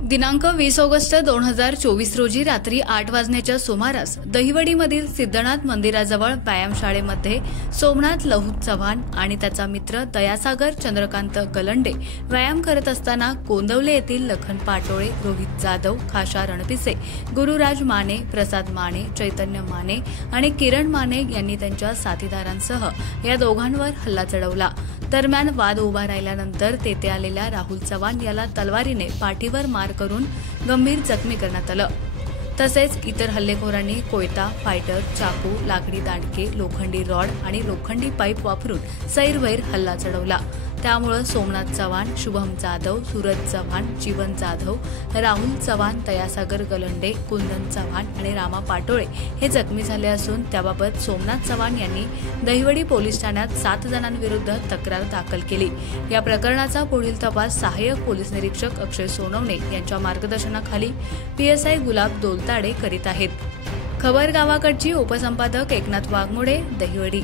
दिनांक 20 ऑगस्ट 2024 रोजी रात्री 8 वाजण्याच्या सुमारास दहिवडीमधील सिद्धनाथ मंदिराजवळ व्यायामशाळेमध्ये सोमनाथ लहू चव्हाण आणि त्याचा मित्र दयासागर चंद्रकांत गलंडे व्यायाम करत असताना कोंदवले येथील लखन पाटोळे, रोहित जाधव, खाशा रणपिसे, गुरुराज माने, प्रसाद माने, चैतन्य माने आणि किरण माने यांनी त्यांच्या साथीदारांसह या दोघांवर हल्ला चढवला। दरम्यान वाद उभा राहिल्यानंतर तेथे आलेल्या राहुल चव्हाण याला तलवारीने पाठीवर मार करून गंभीर जखमी करण्यात आलं। तसेच इतर हल्लेखोरांनी कोयता, फायटर, चाकू, लाकडी दांडके, लोखंडी रॉड आणि लोखंडी पाईप वापरून सैरवैर हल्ला चढवला। त्यामुळे सोमनाथ चव्हाण, शुभम जाधव, सूरज चव्हाण, जीवन जाधव, राहुल चव्हाण, दयासागर गलंडे, कुंदन चव्हाण आणि रामा पाटोळे हे जखमी झाले असून त्याबाबत सोमनाथ चव्हाण यांनी दहिवडी पोलीस ठाण्यात 7 जणांविरुद्ध तक्रार दाखल केली। या प्रकरणाचा पुढील तपास सहाय्यक पोलीस निरीक्षक अक्षय सोनवणे यांच्या मार्गदर्शनाखाली PSI गुलाब दोलताडे करीत आहेत। खबर गावाकडची उपसंपादक एकनाथ वाघमोडे, दहिवडी।